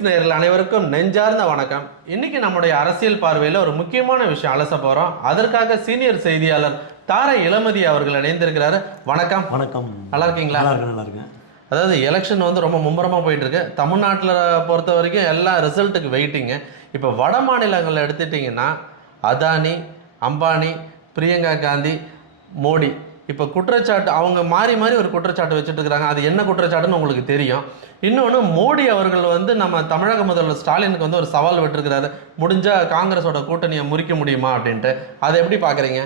Glimpse நேயர்கள் அனைவருக்கும் நெஞ்சார்ந்த வணக்கம். இன்னைக்கு நம்முடைய அரசியல் பார்வையில் ஒரு முக்கியமான விஷயம் அலச போறோம். அதற்காக சீனியர் செய்தியாளர் தாரை இளமதி அவர்கள் இணைந்திருக்கிறாரு. வணக்கம். வணக்கம். நல்லா இருக்கீங்களா? நல்லா இருக்கேன் நல்லா இருக்கேன். அதாவது எலெக்ஷன் வந்து ரொம்ப மும்முரமாக போயிட்டு இருக்கு தமிழ்நாட்டில் பொறுத்த வரைக்கும் எல்லா ரிசல்ட்டுக்கு வெயிட்டிங்க இப்போ வட மாநிலங்களில் எடுத்துட்டிங்கன்னா அதானி அம்பானி பிரியங்கா காந்தி மோடி. இப்போ குற்றச்சாட்டு அவங்க மாறி மாறி ஒரு குற்றச்சாட்டு வச்சுட்டு இருக்கிறாங்க அது என்ன குற்றச்சாட்டுன்னு உங்களுக்கு தெரியும். இன்னொன்று மோடி அவர்கள் வந்து நம்ம தமிழக முதல்வர் ஸ்டாலினுக்கு வந்து ஒரு சவால் விட்டுருக்கிறாரு. முடிஞ்சா காங்கிரஸோட கூட்டணியை முறிக்க முடியுமா அப்படின்ட்டு. அதை எப்படி பார்க்குறீங்க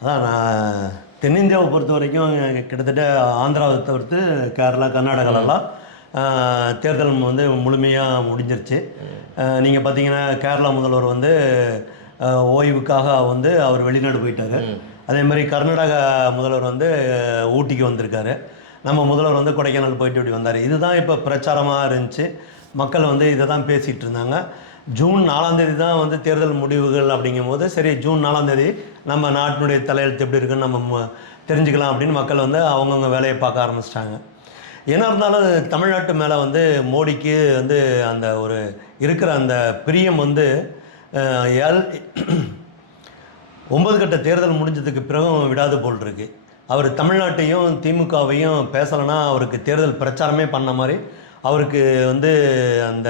அதான் நான் தென்னிந்தியாவை பொறுத்த வரைக்கும் கிட்டத்தட்ட ஆந்திராவை தவிர்த்து கேரளா கர்நாடகாலலாம் ஆஹ், தேர்தல் வந்து முழுமையாக முடிஞ்சிருச்சு. நீங்கள் பார்த்தீங்கன்னா கேரளா முதல்வர் வந்து ஓய்வுக்காக வந்து அவர் வெளிநாடு போயிட்டாரு. அதே மாதிரி கர்நாடகா முதல்வர் வந்து ஊட்டிக்கு வந்திருக்காரு. நம்ம முதல்வர் வந்து கொடைக்கானல் போயிட்டு இப்படி வந்தார். இதுதான் இப்போ பிரச்சாரமாக இருந்துச்சு. மக்கள் வந்து இதை தான் பேசிகிட்டு இருந்தாங்க. ஜூன் நாலாம் தேதி தான் வந்து தேர்தல் முடிவுகள் அப்படிங்கும்போது சரி ஜூன் நாலாம் தேதி நம்ம நாட்டினுடைய தலையெழுத்து எப்படி இருக்குன்னு நம்ம தெரிஞ்சுக்கலாம் அப்படின்னு மக்கள் வந்து அவங்கவுங்க வேலையை பார்க்க ஆரம்பிச்சிட்டாங்க. என்ன இருந்தாலும் தமிழ்நாட்டு மேலே வந்து மோடிக்கு வந்து அந்த ஒரு இருக்கிற அந்த பிரியம் வந்து எல் ஒன்பது கட்ட தேர்தல் முடிஞ்சதுக்கு பிறகும் விடாது போல் இருக்கு. அவர் தமிழ்நாட்டையும் திமுகவையும் பேசலைன்னா அவருக்கு தேர்தல் பிரச்சாரமே பண்ண மாதிரி அவருக்கு வந்து அந்த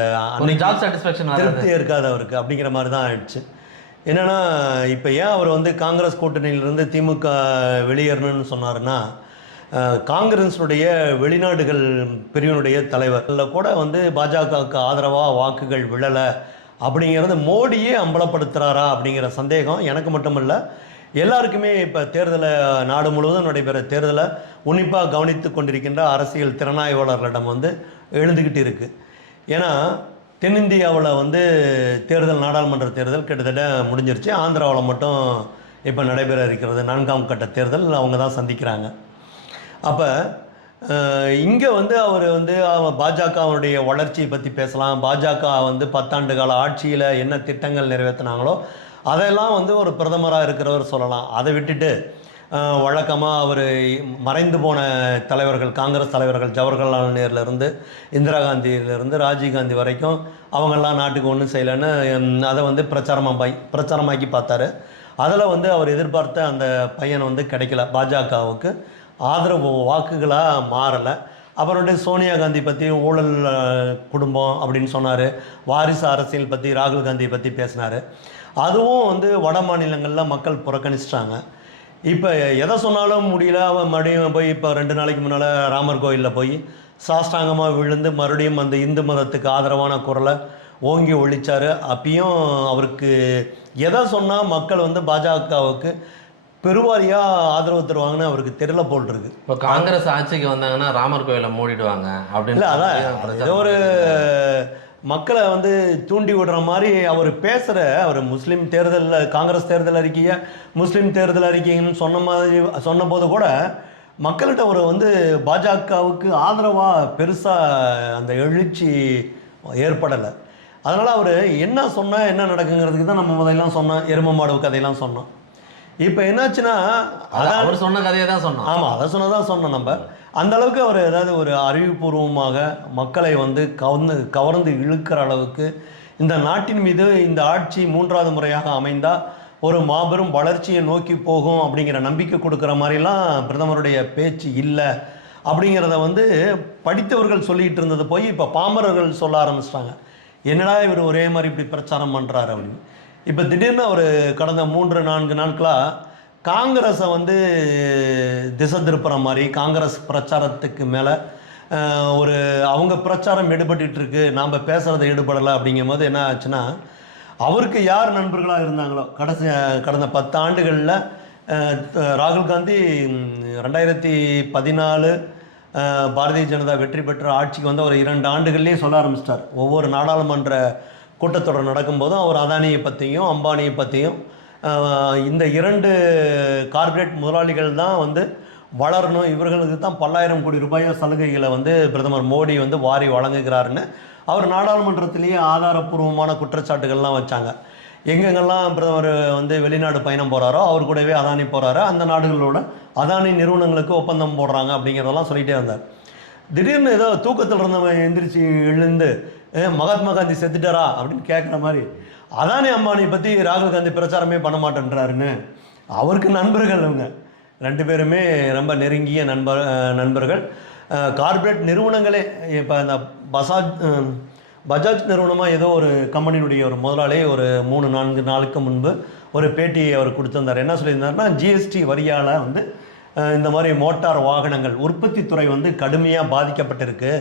ஜாப் சாட்டிஸ்ஃபேக்ஷன் வராது. திருப்தி இருக்காது அவருக்கு அப்படிங்கிற மாதிரி தான் ஆயிடுச்சு. என்னன்னா இப்போ ஏன் அவர் வந்து காங்கிரஸ் கூட்டணியிலிருந்து திமுக வெளியேறணும்னு சொன்னாருன்னா அஹ், காங்கிரஸுடைய வெளிநாடுகள் பிரிவினுடைய தலைவர் அதில் கூட வந்து பாஜகவுக்கு ஆதரவாக வாக்குகள் விழலை. அப்படிங்கிறது மோடியே அம்பலப்படுத்துகிறாரா அப்படிங்கிற சந்தேகம் எனக்கு மட்டுமல்ல எல்லாருக்குமே இப்போ தேர்தலை நாடு முழுவதும் நடைபெற தேர்தலை உன்னிப்பாக கவனித்து கொண்டிருக்கின்ற அரசியல் திறனாய்வாளர்களிடம் வந்து எழுந்துக்கிட்டு இருக்குது ஏன்னா தென்னிந்தியாவில் வந்து தேர்தல் நாடாளுமன்ற தேர்தல் கிட்டத்தட்ட முடிஞ்சிருச்சு. ஆந்திராவில் மட்டும் இப்போ நடைபெற இருக்கிறது நான்காம் கட்ட தேர்தல். அவங்க தான் சந்திக்கிறாங்க. அப்போ இங்கே வந்து அவர் வந்து அவ- பாஜகவுடைய வளர்ச்சியை பற்றி பேசலாம். பாஜக வந்து பத்தாண்டு கால ஆட்சியில் என்ன திட்டங்கள் நிறைவேற்றினாங்களோ அதெல்லாம் வந்து ஒரு பிரதமராக இருக்கிறவர் சொல்லலாம். அதை விட்டுட்டு வழக்கமாக அவர் மறைந்து போன தலைவர்கள் காங்கிரஸ் தலைவர்கள் ஜவஹர்லால் நேருலேருந்து இந்திரா காந்தியிலேருந்து ராஜீவ் காந்தி வரைக்கும் அவங்கெல்லாம் நாட்டுக்கு ஒன்றும் செய்யலைன்னு அதை வந்து பிரச்சாரமாக பிரச்சாரமாக்கி பார்த்தாரு. அதில் வந்து அவர் எதிர்பார்த்த அந்த பையன் வந்து கிடைக்கல பாஜகவுக்கு. ஆதரவு வாக்குகளாக மாறலை. அப்புறமேட்டு சோனியா காந்தி பற்றி ஊழல் குடும்பம் அப்படின்னு சொன்னார். வாரிசு அரசியல் பற்றி ராகுல் காந்தியை பற்றி பேசினார். அதுவும் வந்து வட மாநிலங்களில் மக்கள் புறக்கணிச்சிட்டாங்க. இப்போ எதை சொன்னாலும் முடியல. அவன் மறுபடியும் போய் இப்போ ரெண்டு நாளைக்கு முன்னால் ராமர் கோயிலில் போய் சாஷ்டாங்கமாக விழுந்து மறுபடியும் அந்த இந்து மதத்துக்கு ஆதரவான குரலை ஓங்கி ஒழிச்சார். அப்பயும் அவருக்கு எதை சொன்னால் மக்கள் வந்து பாஜகவுக்கு பெருவாரியாக ஆதரவு தருவாங்கன்னு அவருக்கு தெரியல போல் இருக்கு. இப்போ காங்கிரஸ் ஆட்சிக்கு வந்தாங்கன்னா ராமர் கோயிலை மூடிடுவாங்க அப்படின்னு அதான். ஏதோ ஒரு மக்களை வந்து தூண்டி விடுற மாதிரி அவர் பேசுகிற அவர் முஸ்லீம் தேர்தலில் காங்கிரஸ் தேர்தல் அறிக்கையை முஸ்லீம் தேர்தல் அறிக்கைன்னு சொன்ன மாதிரி சொன்னபோது கூட மக்கள்கிட்ட ஒரு வந்து பாஜகவுக்கு ஆதரவாக பெருசாக அந்த எழுச்சி ஏற்படலை. அதனால் அவர் என்ன சொன்னால் என்ன நடக்குங்கிறதுக்கு தான் நம்ம முதல்லாம் சொன்னோம் எரும மாடு கதையெல்லாம் சொன்னோம். இப்போ என்னாச்சுன்னா அது அவர் சொன்ன கதையை தான் சொன்னோம். ஆமாம் அதை சொன்னதான் சொன்னோம் நம்ம. அந்த அளவுக்கு அவர் ஏதாவது ஒரு அறிவுபூர்வமாக மக்களை வந்து கவர்ந்து கவர்ந்து இழுக்கிற அளவுக்கு இந்த நாட்டின் மீது இந்த ஆட்சி மூன்றாவது முறையாக அமைந்தால் ஒரு மாபெரும் வளர்ச்சியை நோக்கி போகும் அப்படிங்கிற நம்பிக்கை கொடுக்குற மாதிரிலாம் பிரதமருடைய பேச்சு இல்லை அப்படிங்கிறத வந்து படித்தவர்கள் சொல்லிட்டு இருந்தது போய் இப்போ பாமரர்கள் சொல்ல ஆரம்பிச்சிட்டாங்க. என்னடா இவர் ஒரே மாதிரி இப்படி பிரச்சாரம் பண்ணுறாரு அப்படின்னு. இப்போ திடீர்னு அவர் கடந்த மூன்று நான்கு நாட்களாக காங்கிரஸை வந்து திசை திருப்புற மாதிரி காங்கிரஸ் பிரச்சாரத்துக்கு மேலே ஒரு அவங்க பிரச்சாரம் ஈடுபட்டுட்டு நாம் பேசுகிறத ஈடுபடலை அப்படிங்கும் போது என்ன ஆச்சுன்னா அவருக்கு யார் நண்பர்களாக இருந்தாங்களோ கடைசி கடந்த பத்து ஆண்டுகளில் ராகுல் காந்தி ரெண்டாயிரத்தி பதினாலு பாரதிய ஜனதா வெற்றி பெற்ற ஆட்சிக்கு வந்து ஒரு இரண்டு ஆண்டுகள்லேயே சொல்ல ஆரம்பிச்சிட்டார். ஒவ்வொரு நாடாளுமன்ற கூட்டத்தொடர் நடக்கும்போதும் அவர் அதானியை பற்றியும் அம்பானியை பற்றியும் இந்த இரண்டு கார்ப்பரேட் முதலாளிகள் தான் வந்து வளரணும். இவர்களுக்கு தான் பல்லாயிரம் கோடி ரூபாய் சலுகைகளை வந்து பிரதமர் மோடி வந்து வாரி வழங்குகிறாருன்னு அவர் நாடாளுமன்றத்திலேயே ஆதாரப்பூர்வமான குற்றச்சாட்டுகள்லாம் வச்சாங்க. எங்கெங்கெல்லாம் பிரதமர் வந்து வெளிநாடு பயணம் போகிறாரோ அவர் கூடவே அதானி போகிறாரு அந்த நாடுகளோட அதானி நிறுவனங்களுக்கு ஒப்பந்தம் போடுறாங்க அப்படிங்கிறதெல்லாம் சொல்லிகிட்டே இருந்தார். திடீர்னு ஏதோ தூக்கத்தில் இருந்தவன் எந்திரிச்சு எழுந்து மகாத்மா காந்தி செத்துட்டாரா? அப்படின்னு கேட்குற மாதிரி. அதானே அம்பானி பற்றி ராகுல் காந்தி பிரச்சாரமே பண்ண மாட்டேன்றாருன்னு. அவருக்கு நண்பர்கள் அவங்க ரெண்டு பேருமே ரொம்ப நெருங்கிய நண்பர் நண்பர்கள். கார்ப்பரேட் நிறுவனங்களே இப்போ அந்த பசாஜ் பஜாஜ் நிறுவனமாக ஏதோ ஒரு கம்பெனியுடைய ஒரு முதலாளி ஒரு மூணு நான்கு நாளுக்கு முன்பு ஒரு பேட்டியை அவர் கொடுத்துருந்தார். என்ன சொல்லியிருந்தாருன்னா ஜிஎஸ்டி வரியால் வந்து இந்த மாதிரி மோட்டார் வாகனங்கள் உற்பத்தி துறை வந்து கடுமையாக பாதிக்கப்பட்டிருக்கு.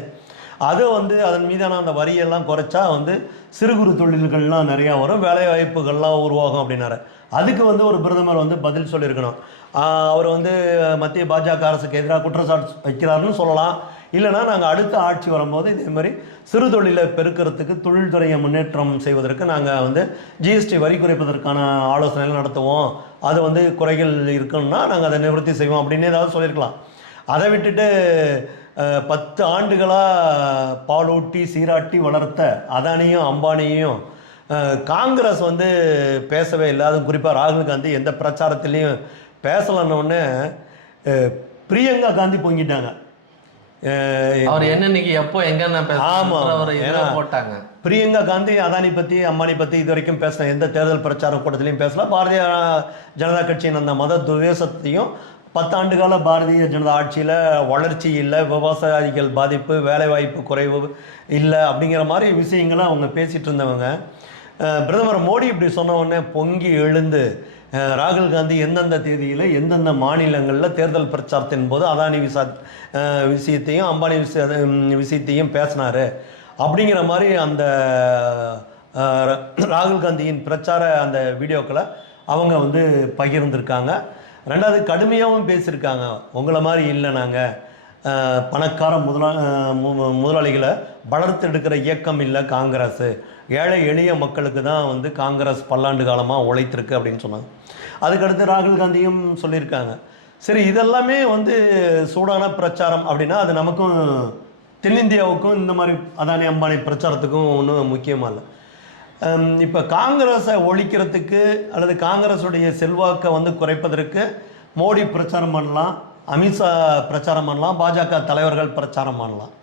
அது வந்து அதன் மீதான அந்த வரியெல்லாம் குறைச்சா வந்து சிறு குறு தொழில்கள்லாம் நிறையா வரும் வேலைவாய்ப்புகள்லாம் உருவாகும் அப்படின்னாரு. அதுக்கு வந்து ஒரு பிரதமர் வந்து பதில் சொல்லியிருக்கணும். அவர் வந்து மத்திய பாஜக அரசுக்கு எதிராக குற்றச்சாட்டு வைக்கிறாருன்னு சொல்லலாம். இல்லைனா நாங்கள் அடுத்த ஆட்சி வரும்போது இதே மாதிரி சிறு தொழிலை பெருக்கிறதுக்கு தொழில்துறையை முன்னேற்றம் செய்வதற்கு நாங்கள் வந்து ஜிஎஸ்டி வரி குறைப்பதற்கான ஆலோசனைகள் நடத்துவோம். அது வந்து குறைகள் இருக்குன்னா நாங்கள் அதை நிவர்த்தி செய்வோம் அப்படின்னு ஏதாவது சொல்லியிருக்கலாம். அதை விட்டுட்டு பத்து ஆண்டுகளாக பாலூட்டி சீராட்டி வளர்த்த அதானியும் அம்பானியும் காங்கிரஸ் வந்து பேசவே இல்லை. அதுவும் குறிப்பாக ராகுல் காந்தி எந்த பிரச்சாரத்துலேயும் பேசலன்னொடனே பிரியங்கா காந்தி பொங்கிட்டாங்க. அவர் என்னன்னைக்கு எப்போ எங்கன்னு ஆமா. பேசுறாரு அவர் ஏன்னா- இதில் போட்டாங்க? பிரியங்கா காந்தி அதானி பற்றி அம்பானி பற்றி இது வரைக்கும் பேசின எந்த தேர்தல் பிரச்சார கூட்டத்திலையும் பேசல. பாரதிய ஜனதா கட்சியின் அந்த மத துவேஷத்தையும் பத்தாண்டு கால பாரதிய ஜனதா ஆட்சியில் வளர்ச்சி இல்லை விவசாயிகள் பாதிப்பு வேலைவாய்ப்பு குறைவு இல்லை அப்படிங்கிற மாதிரி விஷயங்களை அவங்க பேசிகிட்டு இருந்தவங்க. பிரதமர் மோடி இப்படி சொன்ன உடனே பொங்கி எழுந்து ராகுல் காந்தி எந்தெந்த தேதியில் எந்தெந்த மாநிலங்களில் தேர்தல் பிரச்சாரத்தின் போது அதானி விசா விஷயத்தையும் அம்பானி விஷய விஷயத்தையும் பேசினாரு. அப்படிங்கிற மாதிரி அந்த ராகுல் காந்தியின் பிரச்சார அந்த வீடியோக்களை அவங்க வந்து பகிர்ந்திருக்காங்க. ரெண்டாவது கடுமையாகவும் பேசியிருக்காங்க. உங்களை மாதிரி இல்லை நாங்கள் பணக்கார முதலா மு- முதலாளிகளை வளர்த்தெடுக்கிற இயக்கம் இல்லை காங்கிரஸ். ஏழை எளிய மக்களுக்கு தான் வந்து காங்கிரஸ் பல்லாண்டு காலமாக உழைத்திருக்கு அப்படின்னு சொன்னாங்க. அதுக்கடுத்து ராகுல் காந்தியும் சொல்லியிருக்காங்க. சரி இதெல்லாமே வந்து சூடான பிரச்சாரம் அப்படின்னா அது நமக்கும் தென்னிந்தியாவுக்கும் இந்த மாதிரி அதானி அம்பானி பிரச்சாரத்துக்கும் ஒன்றும் முக்கியமாக இல்லை. இப்போ காங்கிரஸை ஒழிக்கிறதுக்கு அல்லது காங்கிரஸுடைய செல்வாக்கை வந்து குறைப்பதற்கு மோடி பிரச்சாரம் பண்ணலாம் அமித்ஷா பிரச்சாரம் பண்ணலாம் பாஜக தலைவர்கள் பிரச்சாரம் பண்ணலாம்.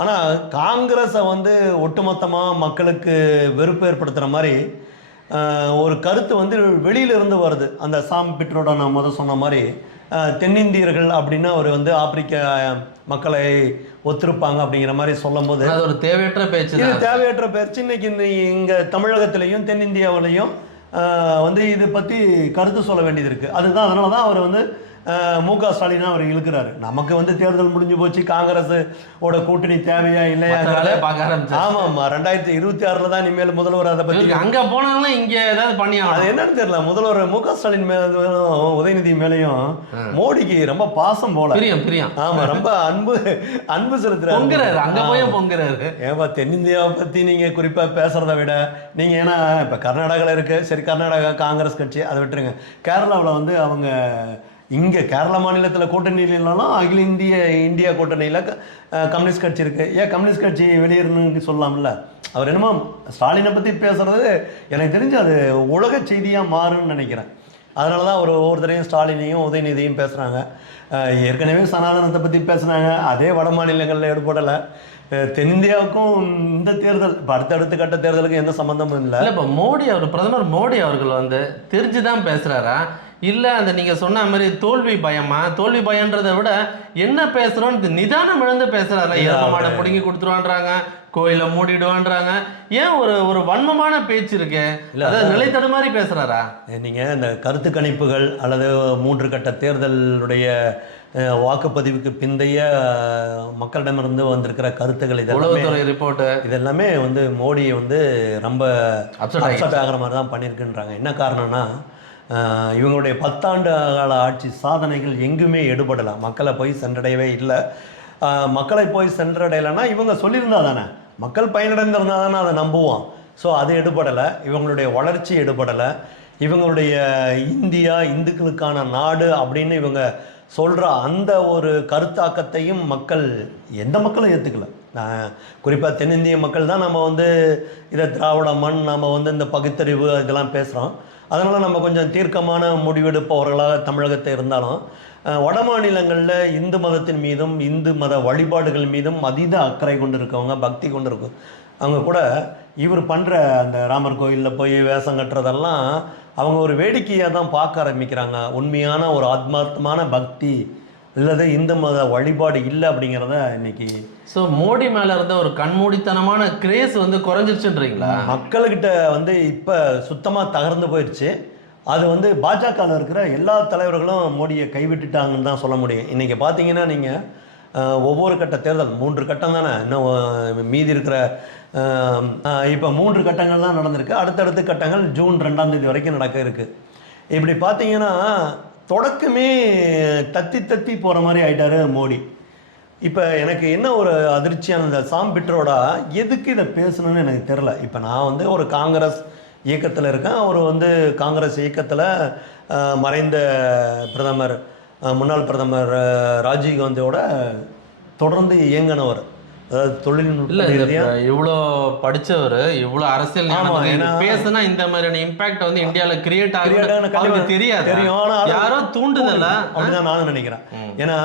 ஆனால் காங்கிரஸை வந்து ஒட்டுமொத்தமாக மக்களுக்கு வெறுப்பு ஏற்படுத்துகிற மாதிரி ஒரு கருத்து வந்து வெளியிலிருந்து வருது. அந்த சாம் பிட்ரோட நான் முதல் சொன்ன மாதிரி தென்னிந்தியர்கள் அப்படின்னு அவர் வந்து ஆப்பிரிக்க மக்களை ஒத்திருப்பாங்க அப்படிங்கிற மாதிரி சொல்லும்போது அது ஒரு தேவையற்ற பேச்சு இது தேவையற்ற பேச்சு. இன்னைக்கு இங்க தமிழகத்திலையும் தென்னிந்தியாவிலையும் வந்து இதை பற்றி கருத்து சொல்ல வேண்டியது இருக்குது அதுதான் அதனால தான் அவர் வந்து மு க. ஸ்டாலினா அவர் இழுக்கிறாரு. நமக்கு வந்து தேர்தல் முடிஞ்சு போச்சு காங்கிரஸ் ஓட கூட்டணி தேவையா இல்லையா ஆமா ஆமா ரெண்டாயிரத்தி இருபத்தி ஆறுல தான் இனிமேல் முதல்வர் அதை பத்தி அங்க போனாலும் இங்க ஏதாவது பண்ணி அது என்னன்னு தெரியல முதல்வர் மு க. ஸ்டாலின் மேலும் உதயநிதி மேலையும் மோடிக்கு ரொம்ப பாசம் போல. பிரியம் பிரியம். ஆமா ரொம்ப அன்பு அன்பு செலுத்துறாரு. பொங்குறாரு அங்க. போய் பொங்குறாரு. ஏப்பா தென்னிந்தியாவை பற்றி நீங்கள் குறிப்பாக பேசுகிறத விட நீங்கள் ஏன்னா இப்போ கர்நாடகாவில் இருக்குது சரி கர்நாடகா காங்கிரஸ் கட்சி அதை விட்டுருங்க. கேரளாவில் வந்து அவங்க இங்கே கேரளா மாநிலத்தில் கூட்டணியில் இல்லைனாலும் அகில இந்திய இந்தியா கூட்டணியில் க- கம்யூனிஸ்ட் கட்சி இருக்குது ஏன் கம்யூனிஸ்ட் கட்சி வெளியேறணும்னு சொல்லலாம்ல அவர் என்னமோ ஸ்டாலினை பற்றி பேசுகிறது எனக்கு தெரிஞ்சு அது உலக செய்தியாக மாறும்னு நினைக்கிறேன். அதனால தான் ஒரு ஒவ்வொருத்தரையும் ஸ்டாலினையும் உதயநிதியும் பேசுகிறாங்க ஏற்கனவே சனாதனத்தை பற்றி பேசுனாங்க. அதே வட மாநிலங்களில் ஈடுபடலை தென்னிந்தியாவுக்கும் இந்த தேர்தல் இப்போ அடுத்தடுத்த கட்ட தேர்தலுக்கு எந்த சம்மந்தமும் இல்லை. இல்லை இப்போ மோடி அவர் பிரதமர் மோடி அவர்கள் வந்து தெரிஞ்சு தான் பேசுகிறாரா இல்ல அந்த நீங்க சொன்ன மாதிரி தோல்வி பயமா? தோல்வி பயன்றதை விட என்ன பேசுறோம்னு நிதானம் இழந்து மாடை அவரு- பிடுங்கி கொடுத்துருவான்றாங்க கோயிலை மூடிடுவான்றாங்க. ஏன் ஒரு ஒரு வன்மமான பேச்சு இருக்கு? அதாவது அதான். நிலை தடுமாறி பேசுறாரா? நீங்கள் இந்த கருத்து கணிப்புகள் அல்லது மூன்று கட்ட தேர்தலுடைய வாக்குப்பதிவுக்கு பிந்தைய மக்களிடமிருந்து வந்திருக்கிற கருத்துக்கள் இதெல்லாமே உளவுத்துறை ரிப்போர்ட் இதெல்லாமே வந்து மோடியை வந்து ரொம்ப அப்செட் ஆகிற மாதிரி தான் பண்ணியிருக்குன்றாங்க. என்ன காரணம்னா இவங்களுடைய பத்தாண்டு கால ஆட்சி சாதனைகள் எங்குமே எடுபடலை மக்களை போய் சென்றடையவே இல்லை. மக்களை போய் சென்றடையலைன்னா இவங்க சொல்லியிருந்தா தானே. மக்கள் பயனடைந்திருந்தா தானே அதை நம்புவோம். ஸோ அது எடுபடலை. இவங்களுடைய வளர்ச்சி எடுபடலை. இவங்களுடைய இந்தியா இந்துக்களுக்கான நாடு அப்படின்னு இவங்க சொல்கிற அந்த ஒரு கருத்தாக்கத்தையும் மக்கள் எந்த மக்களும் ஏற்றுக்கல குறிப்பாக தென்னிந்திய மக்கள் தான் நம்ம வந்து இதை திராவிட மண் நம்ம வந்து இந்த பகுத்தறிவு இதெல்லாம் பேசுகிறோம் அதனால் நம்ம கொஞ்சம் தீர்க்கமான முடிவெடுப்பவர்களாக தமிழகத்தை இருந்தாலும் வட மாநிலங்களில் இந்து மதத்தின் மீதும் இந்து மத வழிபாடுகள் மீதும் அதீத அக்கறை கொண்டு இருக்கவங்க பக்தி கொண்டு இருக்கும் அவங்க கூட இவர் பண்ணுற அந்த ராமர் கோயிலில் போய் வேஷம் கட்டுறதெல்லாம் அவங்க ஒரு வேடிக்கையாக தான் பார்க்க ஆரம்பிக்கிறாங்க. உண்மையான ஒரு ஆத்மார்த்தமான பக்தி இல்லது இந்து மத வழிபாடு இல்லை அப்படிங்கிறத இன்னைக்கு ஸோ மோடி மேல இருந்த ஒரு கண்மூடித்தனமான கிரேஸ் வந்து குறைஞ்சிருச்சுன்றீங்களா? மக்கள்கிட்ட வந்து இப்போ சுத்தமாக தகர்ந்து போயிடுச்சு அது வந்து பாஜகவில் இருக்கிற எல்லா தலைவர்களும் மோடியை கைவிட்டுட்டாங்கன்னு தான் சொல்ல முடியும். இன்றைக்கி பார்த்தீங்கன்னா நீங்கள் ஒவ்வொரு கட்ட தேர்தல் மூன்று கட்டம் தானே? இன்னும் மீதி இருக்கிற இப்போ மூன்று கட்டங்கள் தான் நடந்திருக்கு. அடுத்தடுத்த கட்டங்கள் ஜூன் ரெண்டாம் தேதி வரைக்கும் நடக்க இருக்கு. இப்படி பார்த்தீங்கன்னா தொடக்கமே தத்தி தத்தி போகிற மாதிரி ஆயிட்டாரு மோடி. இப்போ எனக்கு என்ன ஒரு அதிர்ச்சியான இந்த சாம் பிட்ரோடா எதுக்கு இதை பேசணும்னு எனக்கு தெரில இப்போ நான் வந்து ஒரு காங்கிரஸ் இயக்கத்தில் இருக்கேன். அவர் வந்து காங்கிரஸ் இயக்கத்தில் மறைந்த பிரதமர் முன்னாள் பிரதமர் ராஜீவ்காந்தியோட தொடர்ந்து இயங்கினவர். அதாவது ரீதியா? இவ்வளோ படிச்சவர் இவ்வளோ அரசியல் பேசுனா இந்த மாதிரியான இம்பாக்ட் வந்து இந்தியால கிரியேட் அவருக்கு தெரியாது. தெரியும். ஆனா அது யாரோ தூண்டுதல அப்படிதான் நானும் நினைக்கிறேன். ஏன்னா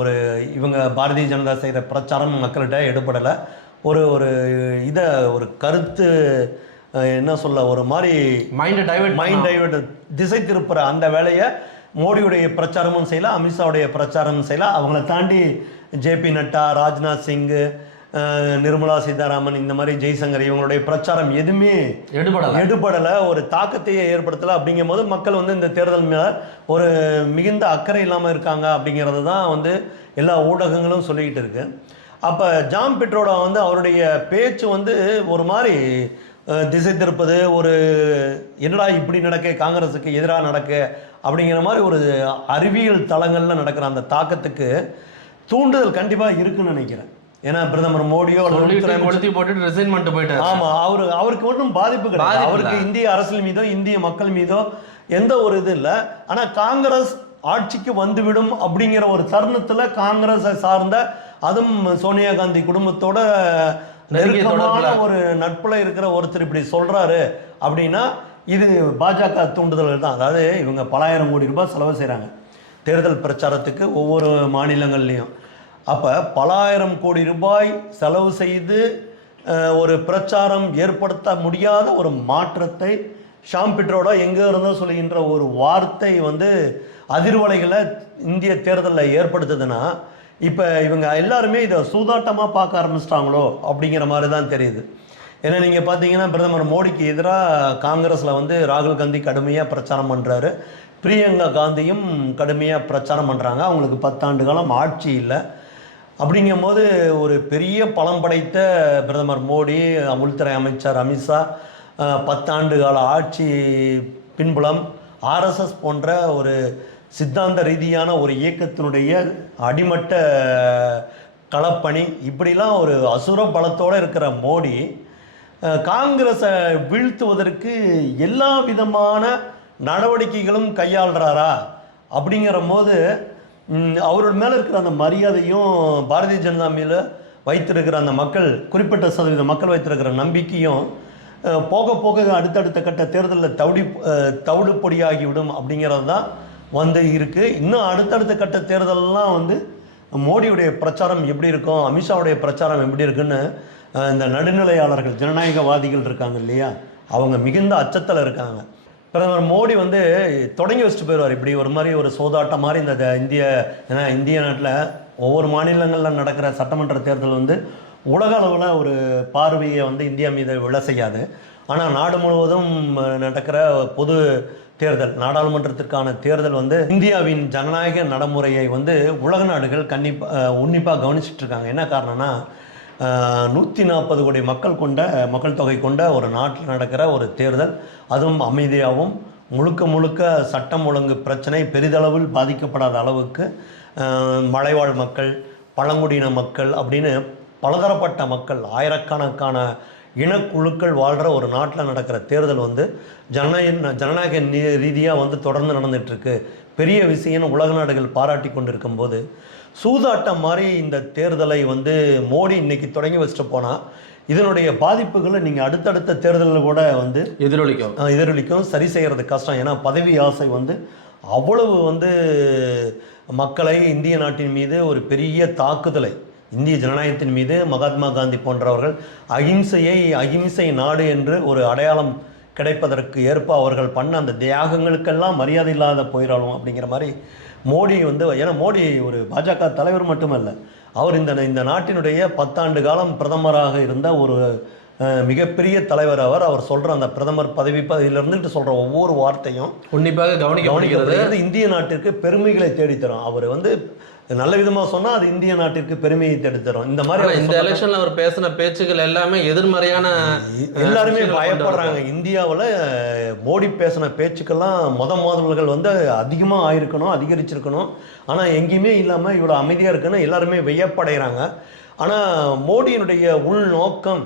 ஒரு இவங்க பாரதிய ஜனதா செய்கிற பிரச்சாரம் மக்கள்கிட்ட எடுபடலை. ஒரு ஒரு இதை ஒரு கருத்து என்ன சொல்ல ஒரு மாதிரி மைண்ட் டைவர்ட் மைண்ட் டைவர்ட் திசை திருப்புற அந்த வேலையை மோடியுடைய பிரச்சாரமும் செய்யல அமித்ஷாவுடைய பிரச்சாரமும் செய்யல. அவங்கள தாண்டி ஜேபி நட்டா ராஜ்நாத் சிங் அஹ், நிர்மலா சீதாராமன் இந்த மாதிரி ஜெய்சங்கர் இவங்களுடைய பிரச்சாரம் எதுவுமே எடுபடல. எடுபடலை. ஒரு தாக்கத்தையே ஏற்படுத்தலை. அப்படிங்கும் போது மக்கள் வந்து இந்த தேர்தல் மேலே ஒரு மிகுந்த அக்கறை இல்லாமல் இருக்காங்க அப்படிங்கிறது தான் வந்து எல்லா ஊடகங்களும் சொல்லிக்கிட்டு இருக்கு. அப்போ ஜாம் பெட்ரோடா வந்து அவருடைய பேச்சு வந்து ஒரு மாதிரி திசை திருப்பது ஒரு என்னடா இப்படி நடக்க காங்கிரஸுக்கு எதிராக நடக்க அப்படிங்கிற மாதிரி ஒரு அறிவியல் தளங்களில் நடக்கிற அந்த தாக்கத்துக்கு தூண்டுதல் கண்டிப்பாக இருக்குன்னு நினைக்கிறேன். ஏன்னா பிரதமர் மோடியோ கொளுத்தி போட்டுட்டு ரிசைன் பண்ணிட்டு போயிட்டாரு. ஆமா அவரு அவருக்கு ஒன்றும் பாதிப்பு கிடையாது. அவருக்கு. இந்திய அரசியல் மீதோ இந்திய மக்கள் மீதோ எந்த ஒரு இது இல்லை. ஆனா காங்கிரஸ் ஆட்சிக்கு வந்துவிடும் அப்படிங்கிற ஒரு தருணத்துல காங்கிரஸை சார்ந்த அதுவும் சோனியா காந்தி குடும்பத்தோட நெருக்கமான. ஒரு நட்புல இருக்கிற ஒருத்தர் இப்படி சொல்றாரு அப்படின்னா இது பாஜக தூண்டுதல்கள் தான். அதாவது இவங்க பலாயிரம் கோடி ரூபாய் செலவு செய்றாங்க. தேர்தல் பிரச்சாரத்துக்கு ஒவ்வொரு மாநிலங்கள்லையும். அப்போ பலாயிரம் கோடி ரூபாய் செலவு செய்து ஒரு பிரச்சாரம் ஏற்படுத்த முடியாத ஒரு மாற்றத்தை ஷாம் எங்கே இருந்தோ சொல்லுகின்ற ஒரு வார்த்தை வந்து அதிர்வலைகளை இந்திய தேர்தலில் ஏற்படுத்துதுன்னா இப்போ இவங்க எல்லாருமே இதை சூதாட்டமாக பார்க்க ஆரம்பிச்சிட்டாங்களோ அப்படிங்கிற மாதிரி தான் தெரியுது. ஏன்னா நீங்கள் பார்த்தீங்கன்னா பிரதமர் மோடிக்கு எதிராக காங்கிரஸில் வந்து ராகுல் காந்தி கடுமையாக பிரச்சாரம் பண்ணுறாரு பிரியங்கா காந்தியும் கடுமையாக பிரச்சாரம் பண்ணுறாங்க அவங்களுக்கு பத்தாண்டு காலம் ஆட்சி இல்லை. அப்படிங்கும்போது ஒரு பெரிய பலம் படைத்த பிரதமர் மோடி உள்துறை அமைச்சர் அமித்ஷா பத்தாண்டு கால ஆட்சி பின்புலம் ஆர்எஸ்எஸ் போன்ற ஒரு சித்தாந்த ரீதியான ஒரு இயக்கத்தினுடைய அடிமட்ட களப்பணி இப்படிலாம் ஒரு அசுர பலத்தோடு இருக்கிற மோடி காங்கிரஸை வீழ்த்துவதற்கு எல்லா விதமான நடவடிக்கைகளும் கையாளுறாரா? அப்படிங்கிற போது அவரோட மேலே இருக்கிற அந்த மரியாதையும் பாரதிய ஜனதா மேல வைத்திருக்கிற அந்த மக்கள் குறிப்பிட்ட சதவீத மக்கள் வைத்திருக்கிற நம்பிக்கையும் போக போக அடுத்தடுத்த கட்ட தேர்தலில் தவிடி தவிடு பொடியாகிவிடும் அப்படிங்கிறது தான் வந்து இருக்குது இன்னும் அடுத்தடுத்த கட்ட தேர்தலெலாம் வந்து மோடியுடைய பிரச்சாரம் எப்படி இருக்கும் அமித்ஷாவுடைய பிரச்சாரம் எப்படி இருக்குன்னு இந்த நடுநிலையாளர்கள் ஜனநாயகவாதிகள் இருக்காங்க இல்லையா? அவங்க மிகுந்த அச்சத்தில் இருக்காங்க. பிரதமர் மோடி வந்து தொடங்கி வச்சுட்டு போயிடுவார். இப்படி ஒரு மாதிரி ஒரு சோதாட்டம் மாதிரி இந்த த- இந்திய ஏன்னா இந்திய நாட்டில் ஒவ்வொரு மாநிலங்களில் நடக்கிற சட்டமன்ற தேர்தல் வந்து உலக அளவில் ஒரு பார்வையை வந்து இந்தியா மீது விழ செய்யாது. ஆனால் நாடு முழுவதும் நடக்கிற பொது தேர்தல் நாடாளுமன்றத்திற்கான தேர்தல் வந்து இந்தியாவின் ஜனநாயக நடைமுறையை வந்து உலக நாடுகள் கண்டிப்பாக உன்னிப்பாக கவனிச்சிட்ருக்காங்க என்ன காரணம்னா நூற்றி நாற்பது கோடி மக்கள் கொண்ட மக்கள் தொகை கொண்ட ஒரு நாட்டில் நடக்கிற ஒரு தேர்தல். அதுவும் அமைதியாகவும் முழுக்க முழுக்க சட்டம் ஒழுங்கு பிரச்சனை பெரிதளவில் பாதிக்கப்படாத அளவுக்கு மலைவாழ் மக்கள் பழங்குடியின மக்கள் அப்படின்னு பலதரப்பட்ட மக்கள் ஆயிரக்கணக்கான இனக்குழுக்கள் வாழ்கிற ஒரு நாட்டில் நடக்கிற தேர்தல் வந்து ஜனநாயக ஜனநாயக ரீதியாக வந்து தொடர்ந்து நடந்துகிட்ருக்கு பெரிய விஷயம்னு உலக நாடுகள் பாராட்டி கொண்டிருக்கும் போது சூதாட்டம் மாதிரி இந்த தேர்தலை வந்து மோடி இன்னைக்கு தொடங்கி வச்சுட்டு போனால் இதனுடைய பாதிப்புகளை நீங்கள் அடுத்தடுத்த தேர்தலில் கூட வந்து எதிரொலிக்கும். எதிரொலிக்கும் சரி செய்கிறது கஷ்டம். ஏன்னா பதவி ஆசை வந்து அவ்வளவு வந்து மக்களை இந்திய நாட்டின் மீது ஒரு பெரிய தாக்குதலை இந்திய ஜனநாயகத்தின் மீது மகாத்மா காந்தி போன்றவர்கள் அகிம்சையை அகிம்சை நாடு என்று ஒரு அடையாளம் கிடைப்பதற்கு ஏற்ப அவர்கள் பண்ண அந்த தியாகங்களுக்கெல்லாம் மரியாதை இல்லாத போயிடணும் அப்படிங்கிற மாதிரி மோடி வந்து ஏன்னா மோடி ஒரு பாஜக தலைவர் மட்டுமல்ல அவர் இந்த இந்த நாட்டினுடைய பத்தாண்டு காலம் பிரதமராக இருந்த ஒரு மிகப்பெரிய தலைவர் அவர். அவர் சொல்கிற அந்த பிரதமர் பதவி பதவியில இருந்துட்டு சொல்கிற ஒவ்வொரு வார்த்தையும் உன்னிப்பாக கவனிக்கப்படுகிறது. கவனிக்கப்படுகிறது. இந்திய நாட்டிற்கு பெருமைகளை தேடித்தரும். அவர் வந்து நல்ல விதமாக சொன்னால் அது இந்திய நாட்டிற்கு பெருமையை தேடித்தரும். இந்த மாதிரி இந்த எலெக்ஷன்ல அவர் பேசின பேச்சுகள் எல்லாமே எதிர்மறையான எல்லாருமே பயப்படுறாங்க. இந்தியாவில் மோடி பேசின பேச்சுக்கெல்லாம் முத மோதல்கள் வந்து அதிகமாக ஆயிருக்கணும் அதிகரிச்சிருக்கணும். ஆனால் எங்கேயுமே இல்லாமல் இவ்வளோ அமைதியாக இருக்குன்னு எல்லாருமே வியப்படைகிறாங்க ஆனால் மோடியினுடைய உள்நோக்கம்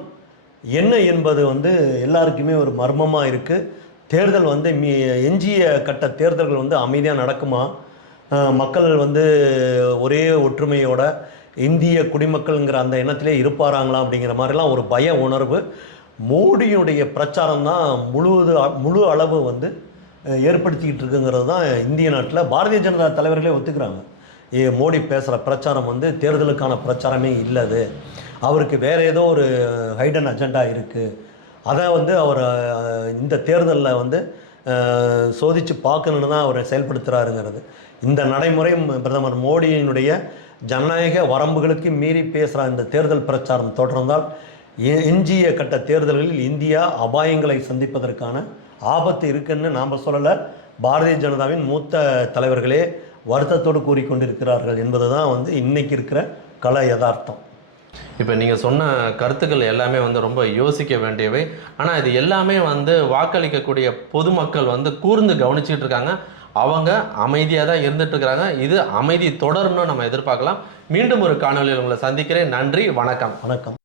என்ன என்பது வந்து எல்லாருக்குமே ஒரு மர்மமாக இருக்குது தேர்தல் வந்து மீ எஞ்சிய கட்ட தேர்தல்கள் வந்து அமைதியாக நடக்குமா? மக்கள் வந்து ஒரே ஒற்றுமையோட இந்திய குடிமக்கள்ங்கிற அந்த எண்ணத்திலே இருப்பாராங்களா அப்படிங்கிற மாதிரிலாம் ஒரு பய உணர்வு. மோடியுடைய பிரச்சாரம் தான் முழுவது முழு அளவு வந்து ஏற்படுத்திக்கிட்டு இருக்குங்கிறது தான் இந்திய நாட்டில் பாரதிய ஜனதா தலைவர்களே ஒத்துக்கிறாங்க. ஏ மோடி பேசுகிற பிரச்சாரம் வந்து தேர்தலுக்கான பிரச்சாரமே இல்லது. அவருக்கு வேறு ஏதோ ஒரு ஹைடன் அஜெண்டா இருக்குது அதை வந்து அவர் இந்த தேர்தலில் வந்து சோதித்து பார்க்கணுன்னு தான் அவர் செயல்படுத்துகிறாருங்கிறது இந்த நடைமுறை பிரதமர் மோடியினுடைய ஜனநாயக வரம்புகளுக்கு மீறி பேசுகிற இந்த தேர்தல் பிரச்சாரம் தொடர்ந்தால் எஞ்சிய கட்ட தேர்தல்களில் இந்தியா அபாயங்களை சந்திப்பதற்கான ஆபத்து இருக்குன்னு நாம் சொல்லலை. பாரதிய ஜனதாவின் மூத்த தலைவர்களே வருத்தத்தோடு கூறிக்கொண்டிருக்கிறார்கள் என்பது தான் வந்து இன்றைக்கி இருக்கிற கல யதார்த்தம். இப்போ நீங்கள் சொன்ன கருத்துக்கள் எல்லாமே வந்து ரொம்ப யோசிக்க வேண்டியவை. ஆனால் இது எல்லாமே வந்து வாக்களிக்கக்கூடிய பொதுமக்கள் வந்து கூர்ந்து கவனிச்சிட்டு இருக்காங்க. அவங்க அமைதியாக தான் இருந்துட்டு இருக்கிறாங்க இது அமைதி தொடரணும்னு நம்ம எதிர்பார்க்கலாம். மீண்டும் ஒரு காணொலியில் உங்களை சந்திக்கிறேன். நன்றி வணக்கம். வணக்கம்.